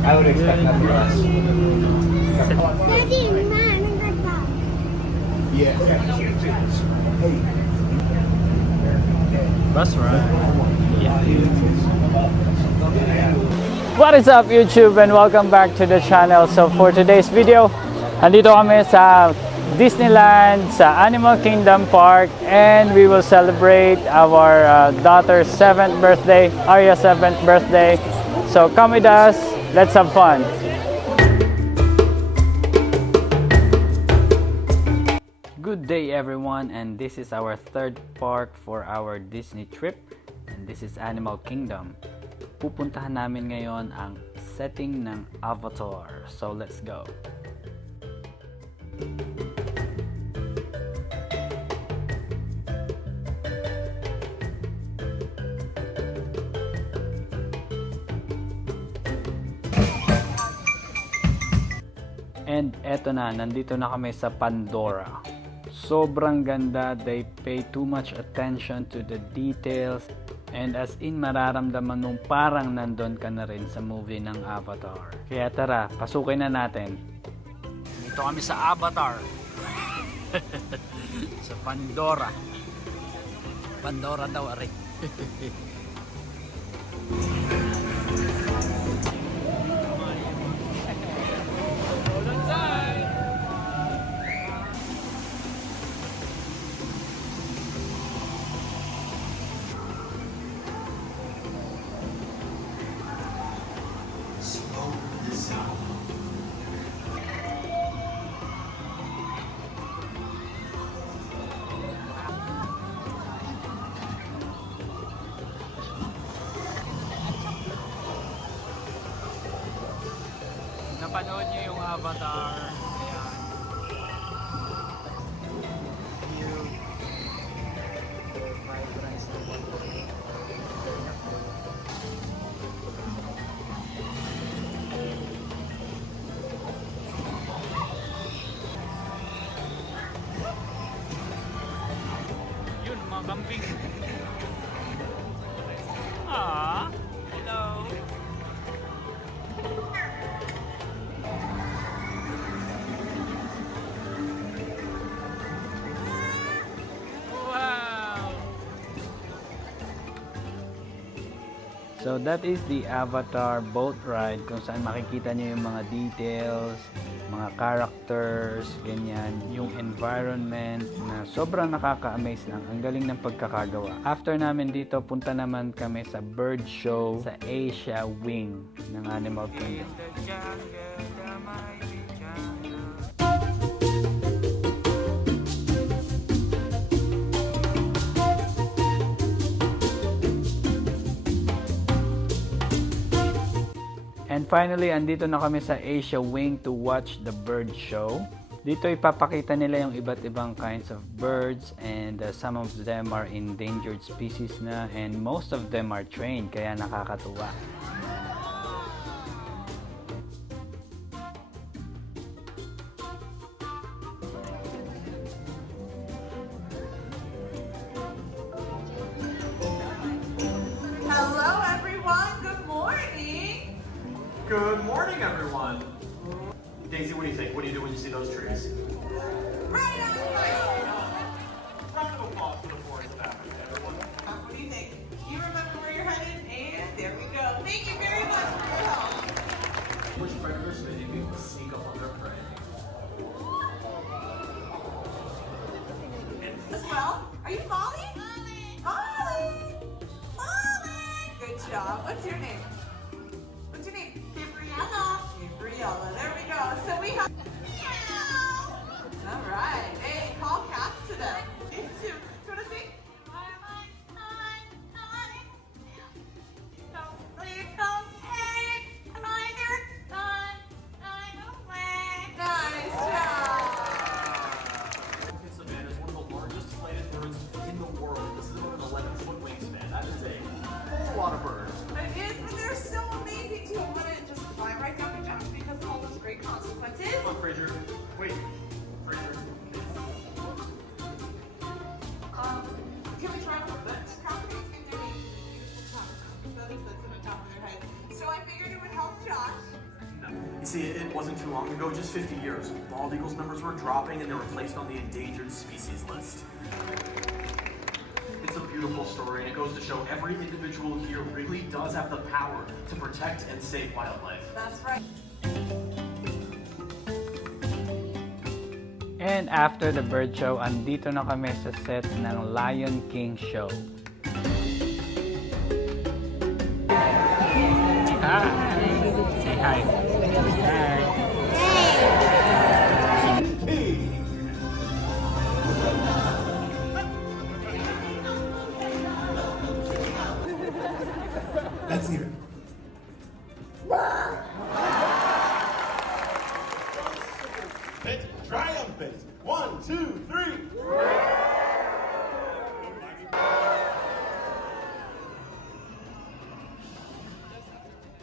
I would expect nothing less. Daddy, Ma, anong ganda? Yeah. Hey. That's right. Yeah. What is up YouTube and welcome back to the channel. So for today's video, andito kami sa Disneyland, sa Animal Kingdom Park, and we will celebrate our daughter's 7th birthday, Aria's 7th birthday. So come with us, let's have fun. Good day everyone, and this is our third park for our Disney trip, and this is Animal Kingdom. Pupuntahan namin ngayon ang setting ng Avatar. So let's go. And eto na, nandito na kami sa Pandora. Sobrang ganda, they pay too much attention to the details. And as in, mararamdaman mong parang nandun ka na rin sa movie ng Avatar. Kaya tara, pasukin na natin. Dito kami sa Avatar. Sa Pandora. Pandora daw, Ari. Napanood niyo yung Avatar. Ayan. Cute. The vibrance ng water. Yun, mga kambing. Ah, hello. So that is the Avatar boat ride kung saan makikita niyo yung mga details, mga characters, ganyan, yung environment na sobrang nakaka-amaze lang. Ang galing ng pagkakagawa. After namin dito, punta naman kami sa bird show sa Asia Wing ng Animal Kingdom. And finally, andito na kami sa Asia Wing to watch the bird show. Dito ipapakita nila yung iba't ibang kinds of birds, and some of them are endangered species na, and most of them are trained, kaya nakakatuwa. Hello everyone, good morning! Good morning, everyone. Daisy, what do you think? What do you do when you see those trees? Right on, right on. Round of applause for the forest of Africa, everyone. What do you think? You remember where you're headed? And there we go. Thank you very much for your help. Which predators do they able to sneak up on their prey? As well, are you Molly? Molly! Molly! Good job. What's your name? What's your name? Gabriella. Gabriella. There we go. So we have. All right. Hey, call cats to them. You too. You want to sing? Don't leave, don't See, it wasn't too long ago, just 50 years. Bald eagles numbers were dropping and they were placed on the endangered species list. It's a beautiful story, and it goes to show every individual here really does have the power to protect and save wildlife. That's right. And after the bird show, andito na kami sa set ng Lion King show. Hi! Say hi. Hi. Let's hear it. It's triumphant. 1, 2, 3.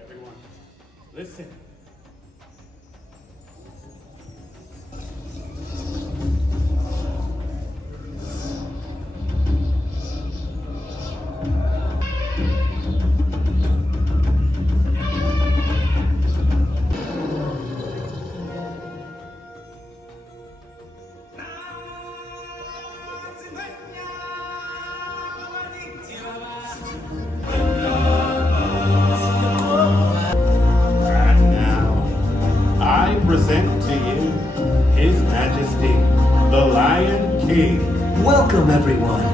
Everyone, listen. And now, I present to you His Majesty, the Lion King. Welcome, everyone.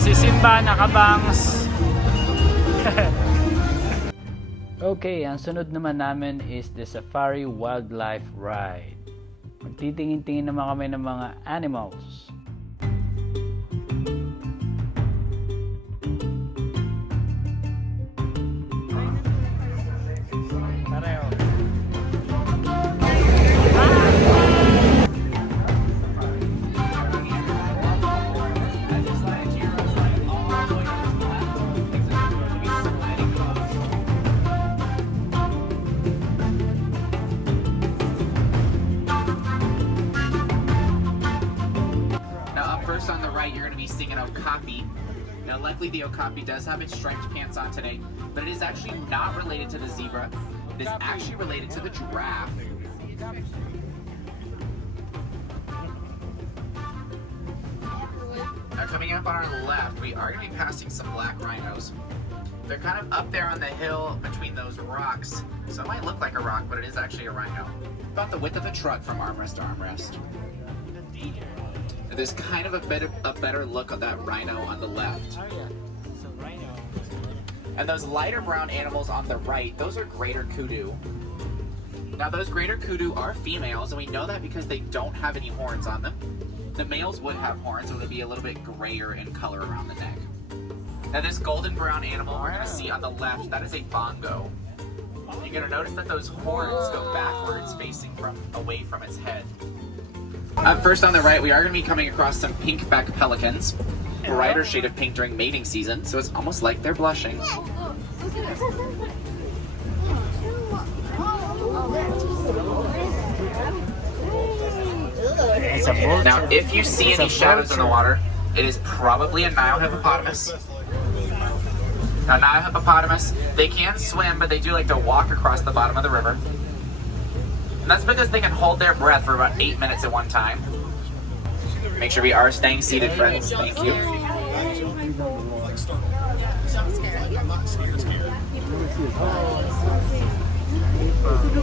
Si Simba nakabangs. Okay, ang sunod naman namin is the Safari Wildlife Ride. Magtitingin-tingin naman kami ng mga animals. Pareho. On the right, you're going to be seeing an okapi. Now, luckily, the okapi does have its striped pants on today, but it is actually not related to the zebra. is actually related to the giraffe. Now coming up on our left, we are going to be passing some black rhinos. They're kind of up there on the hill between those rocks, so it might look like a rock, but it is actually a rhino. About the width of the truck from armrest to armrest. There's kind of a better look of that rhino on the left. And those lighter brown animals on the right, those are greater kudu. Now those greater kudu are females, and we know that because they don't have any horns on them. The males would have horns, so it would be a little bit grayer in color around the neck. Now this golden brown animal we're going to see on the left, that is a bongo. You're going to notice that those horns go backwards, facing away from its head. Up first on the right, we are going to be coming across some pink-backed pelicans. A brighter shade of pink during mating season, so it's almost like they're blushing. Now, if you see any shadows in the water, it is probably a Nile hippopotamus. Now, Nile hippopotamus, they can swim, but they do like to walk across the bottom of the river. And that's because they can hold their breath for about 8 minutes at one time. Make sure we are staying seated, friends. Thank you.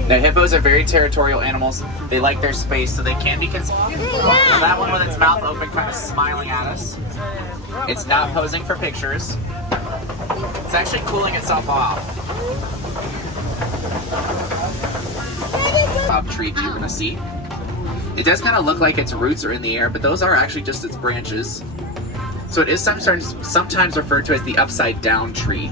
Now, hippos are very territorial animals. They like their space, so they can be Now, that one with its mouth open, kind of smiling at us. It's not posing for pictures. It's actually cooling itself off. Top tree you're gonna see. It does kind of look like its roots are in the air, but those are actually just its branches. So it is sometimes referred to as the upside down tree.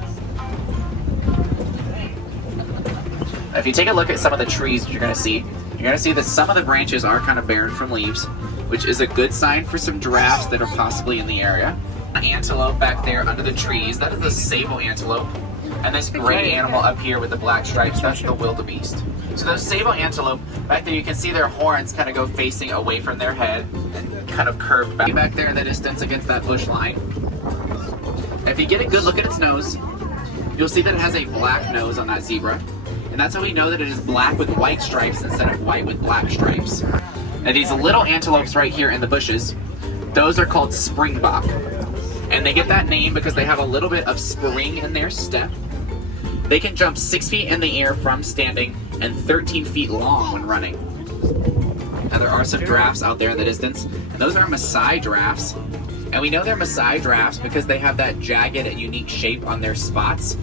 If you take a look at some of the trees you're gonna see that some of the branches are kind of barren from leaves, which is a good sign for some giraffes that are possibly in the area. An antelope back there under the trees, that is the sable antelope. And this gray animal up here with the black stripes, that's the wildebeest. So those sable antelope, back there you can see their horns kind of go facing away from their head and kind of curved back there in the distance against that bush line. If you get a good look at its nose, you'll see that it has a black nose on that zebra. And that's how we know that it is black with white stripes instead of white with black stripes. Now these little antelopes right here in the bushes, those are called springbok. And they get that name because they have a little bit of spring in their step. They can jump 6 feet in the air from standing and 13 feet long when running. Now there are some giraffes out there in the distance, and those are Maasai giraffes. And we know they're Maasai giraffes because they have that jagged and unique shape on their spots.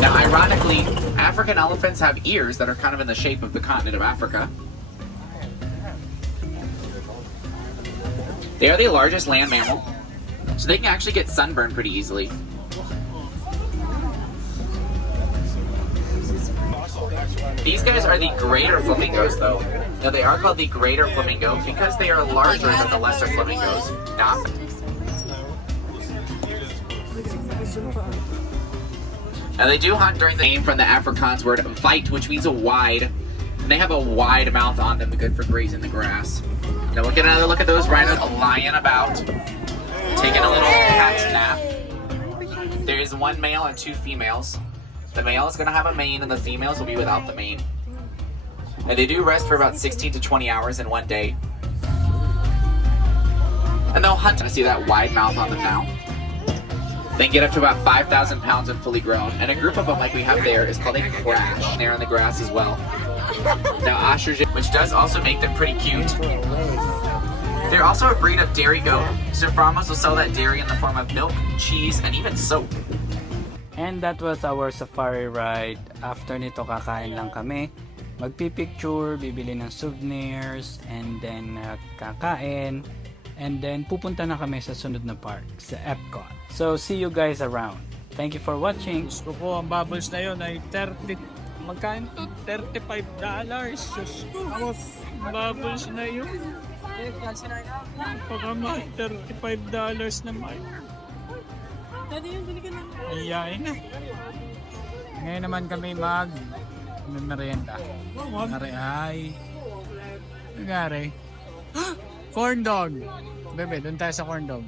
Now ironically, African elephants have ears that are kind of in the shape of the continent of Africa. They are the largest land mammal, so they can actually get sunburned pretty easily. These guys are the greater flamingos though. Now they are called the greater flamingo because they are larger than the lesser flamingos. Now, they do hunt during the name from the Afrikaans word vite, which means a wide. And they have a wide mouth on them, good for grazing the grass. Now we'll get another look at those rhinos lying about, taking a little cat nap. There is one male and 2 females. The male is going to have a mane and the females will be without the mane. And they do rest for about 16 to 20 hours in one day. And they'll hunt to see that wide mouth on them now. They can get up to about 5,000 pounds when fully grown. And a group of them like we have there is called a crash. They're on the grass as well. Now ostriches, which does also make them pretty cute. They're also a breed of dairy goat. So farmers will sell that dairy in the form of milk, cheese, and even soap. And that was our safari ride. After nito kakain lang kami, magpipicture, bibili ng souvenirs, and then kakain, and then pupunta na kami sa sunod na park, sa Epcot. So see you guys around. Thank you for watching. Gusto ko ang bubbles na yun ay magkain to? $35. Sus ko, bubbles na yun. Pagkamahal, $35 naman. Iyain na. Ngayon naman kami merienda. Ay. Nagari. Corn dog. Bebe, doon tayo sa corn dog.